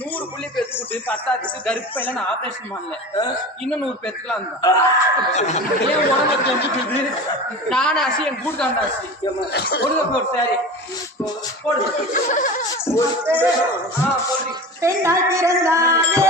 100 புள்ளி பெற்றுக்கிட்டு பத்தாத்துக்கு கருப்பையில நான் ஆபரேஷன் பண்ணல. இன்னும் 100 பெற்றுக்கலாம். ஏன் உடம்பு தெரிஞ்சுக்குது? நானே ஆசி என் கூட்டு தான் ஆசி. கொடுங்க போடு சாரி போடு. போடு. பெண்ணாய் பிறந்தாயே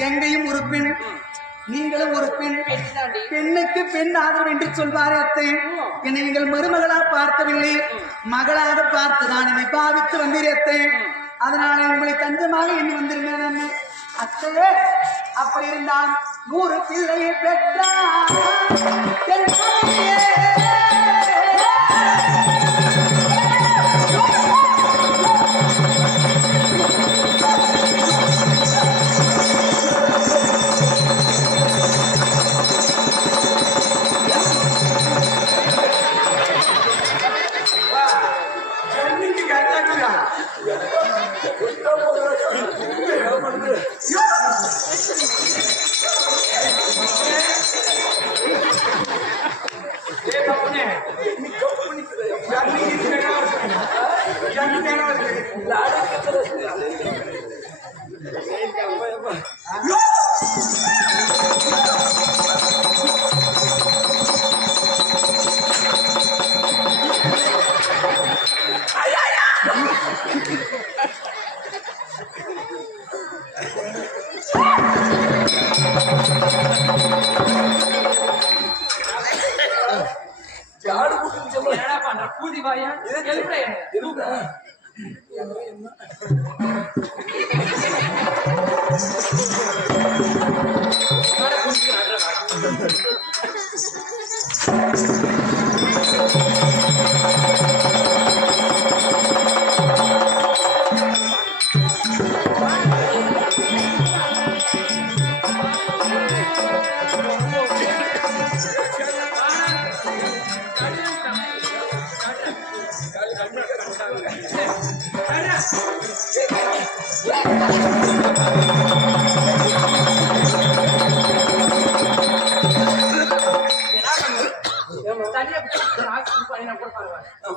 கங்கையும் ஒரு பெண், நீங்களும் ஒரு பெண். பெண்ணுக்கு பெண் ஆதரவு என்று சொல்வாரே அத்தை. என்னை நீங்கள் மருமகளா பார்க்கவில்லை, மகளாக பார்த்துதான் என்னை பாவித்து வந்தீரத்தை. அதனால உங்களை தஞ்சமாக எண்ணி வந்திருந்தேன் அத்தையே. அப்படி இருந்தால் 100 பிள்ளையை பெற்றார். கூடி வாயா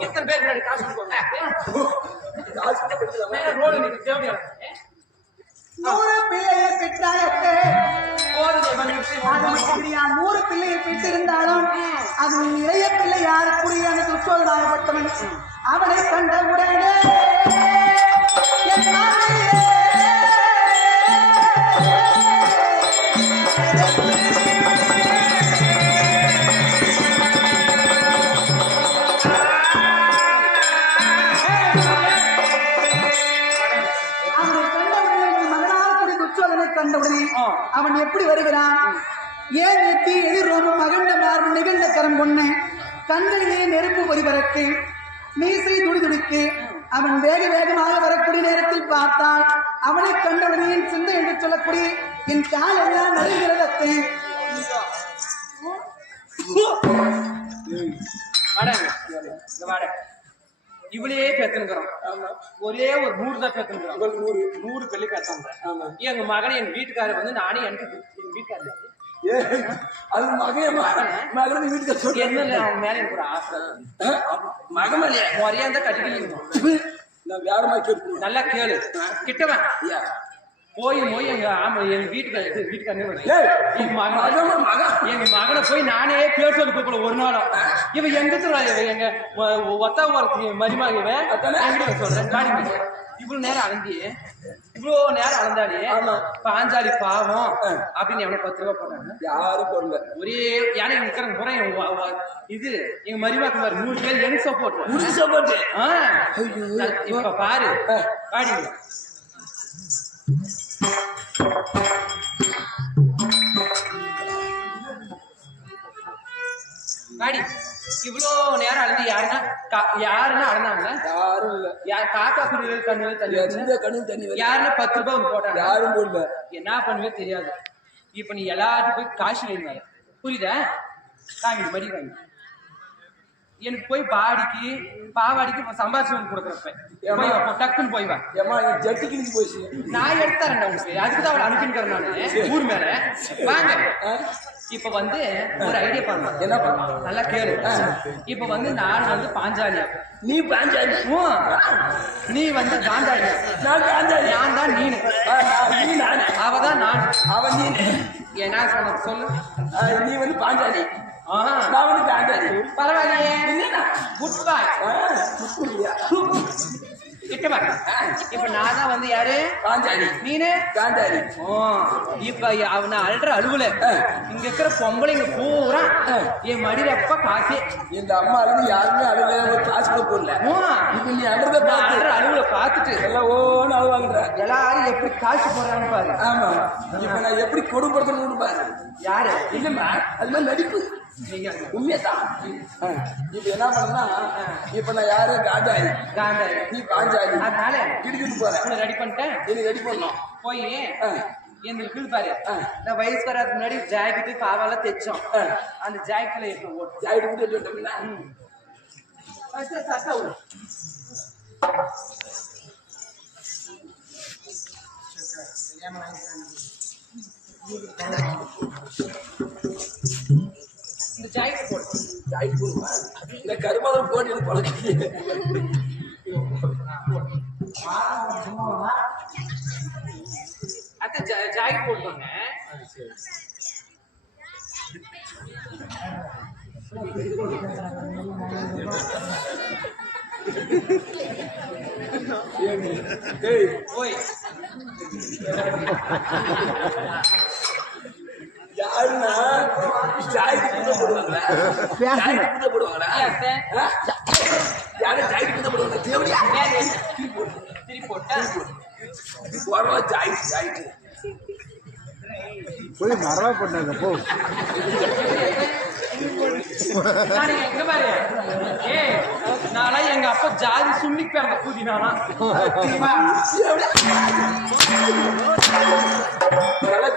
எத்தனை பேர் முன்னாடி காசு கொடுப்பாங்க? 100 பிள்ளையை பெற்றாலே 100 பிள்ளையை பெற்றிருந்தாலும் அது இளைய பிள்ளை யாருக்குரிய அந்த துச்சோதனாகப்பட்டவன் அவனை கண்டவுடனே அவன் எப்படி வருகிறான்? ஏன் எத்தி எதிர்ரோமும் மகண்ட மார்பும் நிகழ்ந்த கரம் பொண்ணு கண்களிலே நெருப்பு பொறிபறக்கு மீசை துடிதுடிக்கு அவன் வேக வேகமாக வரக்கூடிய நேரத்தில் பார்த்தால் அவனை கண்டவனே என் சிந்தை என்று சொல்லக்கூடிய என் கால் எல்லாம் நடுங்கிறதத்தை இவளையே பேத்துக்கிறோம். ஒரே ஒரு 100 தான் பேத்துக்கிறோம். 100 பெல்லி பேத்தாங்க. எங்க மகனை எங்க வீட்டுக்காரர் வந்து நானே எனக்கு எங்க வீட்டுக்காரர் அது மகன் வீட்டுக்கு என்ன அவன் மேல எனக்கு ஒரு ஆசை. மகன் முறையா இருந்தா கட்டிக்கணும். நல்லா கேளு கிட்டவன் போய் எங்க வீட்டுக்காரங்க எங்க மகனை போய் நானே பேர் சொல்லி கூப்பிட ஒரு நாளும் இவன் எங்க ஒத்தாவரத்து மருமகன் சொல்றேன். இவ்வளவு நேரம் அளந்தாடி பாஞ்சாலி பாவம் அப்படின்னு எவனை 10 ரூபாய் போட்டாங்க. யாரும் போடல. ஒரே யானை நிக்கிற முறை இது எங்க மருமக்கு 100 பேர் எனக்கு சப்போர்ட் இப்ப பாரு பாடி மாடி இவ்வளோ நேரம் அழுது யாருன்னா அழுந்தாங்க யாரும் இல்ல. காக்கா குருவிகள் கண்ணுகள் தண்ணி எந்த கண்ணும் தண்ணி வரல. யாருன்னா 10 ரூபாய் ஒன்று போட்டாங்க. யாரும் போடல. என்ன பண்ணுவே தெரியாது. இப்ப நீ எல்லாத்துக்கும் போய் காசு வேணுங்க, புரியுதா? காங்கி மடி வாங்கி எனக்கு போய் பாவாடிக்கு சம்பாதிச்சு கொடுக்குறப்ப டக்குன்னு போய் வா. ஏமா ஜட்டி கிழிஞ்சு போச்சு. நான் எடுத்தாரேன் உங்களுக்கு, அதுக்குதான் அவளை அனுப்பிக்கிறேன் நானு ஊர் மேல. வாங்க இப்ப வந்து ஒரு ஐடியா பண்ணலாம். என்ன பண்ணலாம்? நல்லா கேளு. இப்ப வந்து நான் வந்து பாஞ்சாலியா, நீ பாஞ்சாலி, நீ வந்து காந்தாலியா. நான் காந்தாலி. நான் தான் நீனு, நீ நானு, அவதான் நான், அவன் நீ. என்ன சொல்லு? நீ வந்து பாஞ்சாலி, ஆஹா நான் வந்து காந்தாலி. பரவாயில்லையே, குட் பாய். கிட்ட பாரு. இப்ப நான் தான் வந்து யாரு? பாஞ்சாலி. நீனு காந்தாலி. இப்ப அவனை அழுற அழுவுல இங்க இருக்கிற பொம்பளைங்க பூரா என் மடியில அப்ப காசு. இந்த அம்மா இருந்து யாருமே அழுவல, ஒரு காசு கூட போடல. இப்ப நீ அழுறத அழுற அழுவுல பாத்துட்டு எல்லாம் ஓன்னு அழுவாங்கன்ற. எல்லாரும் எப்படி காசு போடுறாங்க பாரு. ஆமா, இப்ப நான் எப்படி கொடுப்படுத்தணும்னு பாரு. யாரு? இல்லம்மா, அதுதான் நடிப்பு, உண்மையதான். இப்ப என்ன பண்ணா, இப்ப நான் யாரு? காந்தாலி. காந்தாலி, நீ பாஞ்சாலி. அதனால கிடிக்கிட்டு போறேன். ரெடி பண்ணிட்டேன். நீ ரெடி பண்ணணும். போய் எங்களுக்கு பாரு, நான் வயசு வராதுக்கு முன்னாடி ஜாக்கெட்டு பாவாலாம் தைச்சோம். அந்த ஜாக்கெட்ல இருக்கும் ஓட்டு ஜாக்கெட் விட்டு விட்டோம்னா இந்த ஜாக்கெட் போடு. ஜாக்கெட் போடுவா. இந்த கருமாதம் போட்டு பழக்க அத்தை ஜாக்கெட் போட்டுவாங்க. போய் யாருன்னா ஜாக்கெட் போடுவாங்க. ஜாக்கெட் போடுவாங்களா? யாரும் ஜாக்கெட் போடுவாங்க. தேவடியா திருப்பி போட்டா போடுவா. ஜாக்கெட் போய் மரவா பண்ணாங்க போ. எங்க பாரு, நானா எங்க அப்பா ஜாதி சுண்ணி பிறந்த புதினானா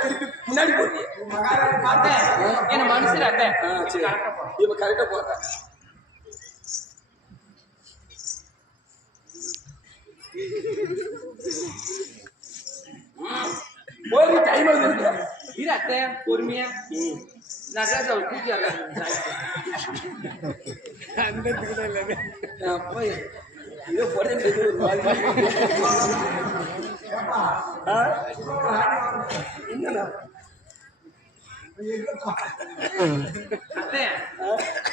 திருப்பி முன்னாடி போடுறீங்க. என்ன மனுஷன் அட்டை. இப்ப கரெக்டா போடுறேன். போய் டைம் இருக்கு. இரு அத்தை, பொறுமையா நடராஜ் அவர் கூட்டி போய் இதோ போடுறேன். என்னண்ணா அத்தை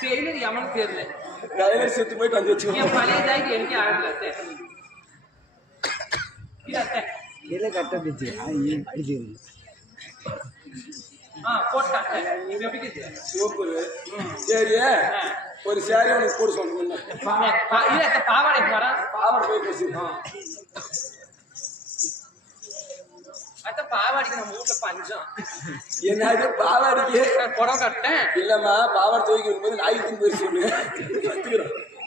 டெய்லர் எவனுக்கு தெரியல. டைலர் செத்து போயிட்டு வந்து வச்சு என் பழைய ஜாக்கெட் எனக்கே ஆகல அத்தை. இரு அத்தை. கீழே கட்ட பிடிச்சி போட்டேன். இது எப்படி சூப்பர். சரி, ஒரு சேரி உனக்கு போட சொல்லுங்க. பாவாடை போறேன். பாவாடை போய் பேசிருக்கோம். அத்த பாவாடிக்கு நம்ம ஊர்ல பஞ்சம். என்னது பாவாடிக்கு புடவை கட்டேன். இல்லம்மா, பாவாடை துவைக்கும் போது நாய்க்கு போய் சொல்லு.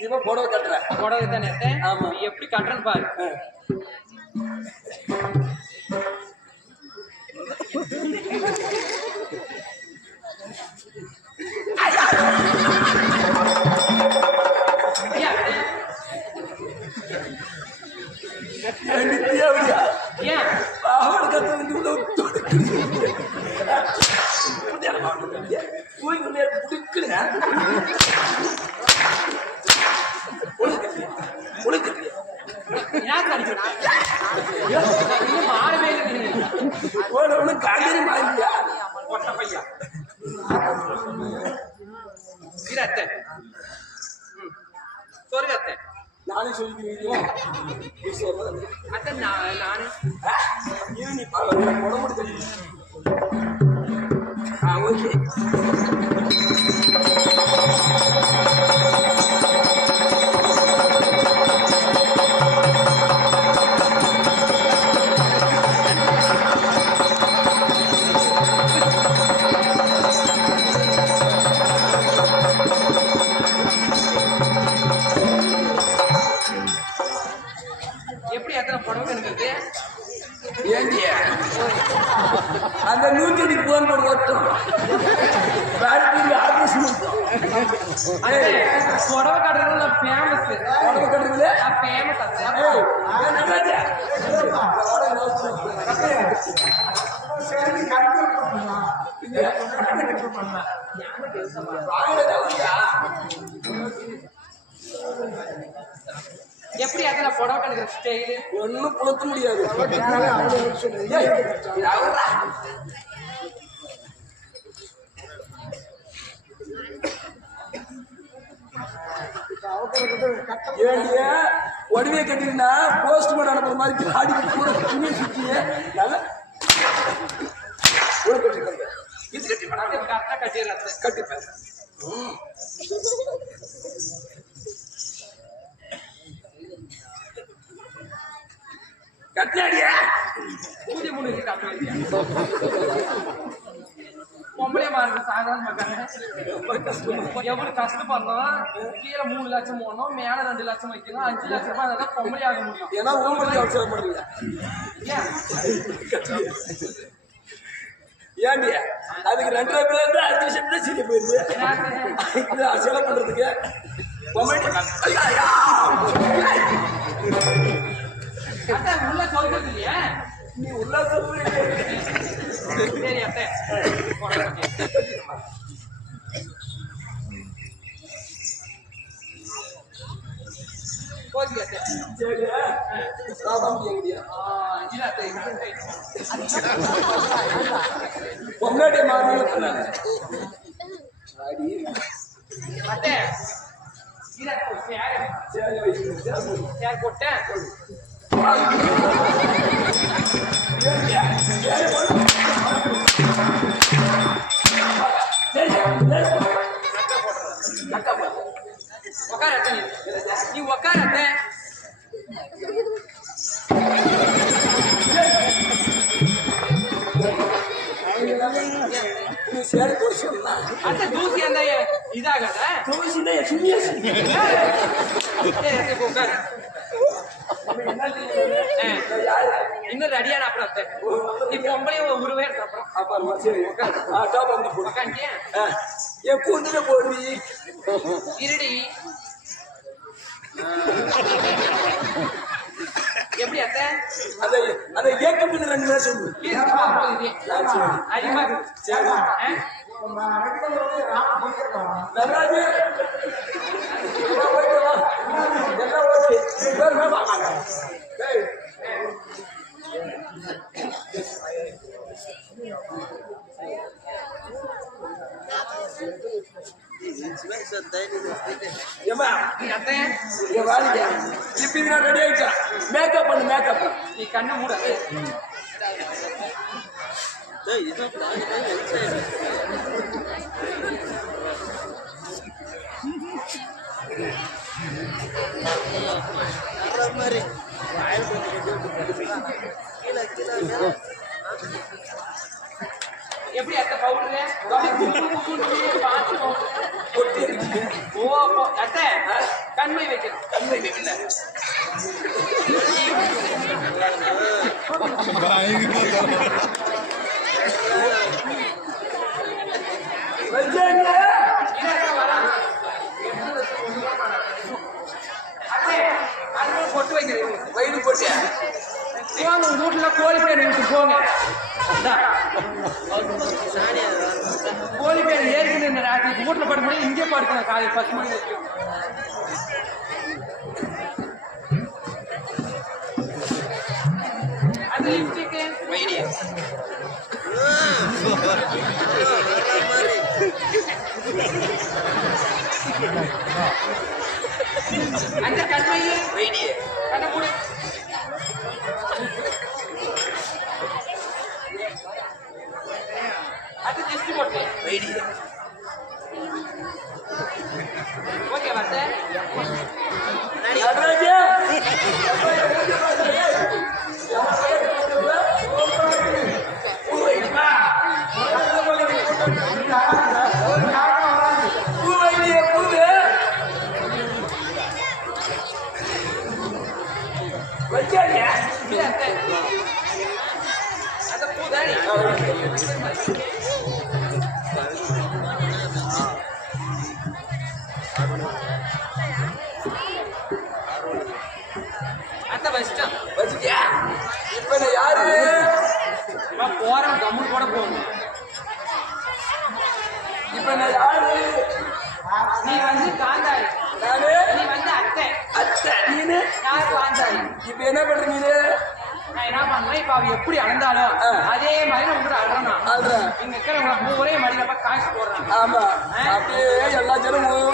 இப்ப புடவை கட்டுறேன். புடவை தானே? ஆமா. எப்படி கட்டுறேன்னு பாரு. ஏன் பாவாடை கட்ட வந்து காய்கறி வாங்கியா ஒட்ட பையா அத்தை sorry அத்தை. நானே சொல்லிக்கிறேன். அத்தை நானு நீ உடம்பு ஓகே. புடவை எடுக்கிறது ஏண்டி அந்த 108 போன் போட்டு ஓட்டும் பேட்டரி ஆபரேஷன் புடவை கட்டுறது ஃபேமஸ் புடவை கட்டுறதுல ஃபேமஸ் எப்படி அதுல புடவை கட்டுக்கிற ஸ்டைலு ஒன்னும் புலத்த முடியாது ஏண்டிய உடனே கட்டிருந்தா போஸ்ட்மேன் அனுப்புற மாதிரி ஆடி கூட துணியை சுற்றிய நல்லா இது கட்டி கரெக்டா கட்டிடுறாரு கட்டிப்பேன் கட்டினாடியா பூஜை முன்னுக்கு கட்ட பொம்பளை மாறுது சாதாரண மாட்டாங்க எவ்வளவு கஷ்டப்படணும் கீழே 3 லட்சம் போடணும் மேல 2 லட்சம் வைக்கணும் 5 லட்சம் ரூபாய் அதான் பொம்பளை ஆக முடியும் ஏன்னா உங்களுக்கு அவசரம் பண்ணுங்க ஏண்டி அதுக்கு 2 ரூபாய் இருந்து 5 லட்சம் தான் சரி போயிருது செலவு பண்றதுக்கு உள்ள சொல்றது இல்லையா நீ உள்ள சொல்றீங்க சரி அத்தை போதி அத்தை பொன்னாடி மாதிரி அத்தை சேர் போட்டேன் உக்கார நீ உக்கார சேர் போட்டு சொன்னா அத்தை தூசி அந்த இதாகாத தூசினா சும்மியா உட்கார இன்னும் ரெடியான அப்புறம் அத்தை நீ பொம்பளையும் உருவே அப்புறம் அப்புறம் சரி டாப் வந்து போடு உட்காந்துட்டியா என் கூண்டுல போடுறீ இருடி எப்படி அத்தை அதை ஏக்கம் பண்ண 2 பேர் சொல்லு அதிகமா நடராஜு ரெடி ஆயிட்டா மேக்கப் பண்ணு மேக்கப் நீ கண்ணை மூட எப்படி அத்தை பவுடர்ல ஓ அத்தை கண்மை வைக்கணும் கண்மை வைக்கல பொட்டு வைக்கிறேன் வயிறு போட்டியா போங்க உங்க வீட்டுல கோழி பேர் வீட்டு போங்க கோழி பேர் ஏற்கனவே இந்த ராத்திரி வீட்டுல படுக்க முடியும் இங்கே படுக்கணும் காலையில் 10 மணி வரைக்கும் அது லிப்டிக்கு வயிறு அந்த கண்மையே வயிறு கண்ணை மூடு அது ஜஸ்ட் போட்டு வயிறு ஓகே வார்த்தை நடராஜா யார் பாஞ்சாலி? இப்ப என்ன பண்ற நீ? நான் என்ன பண்றேன் இப்ப அவ எப்படி அழுந்தாலும் அதே மாதிரி நான் உங்களை அழுறான். அழுறேன். இங்க இருக்கிற ஒரே மடியில காசு போடுறான். ஆமா அப்படியே எல்லா ஜனமும்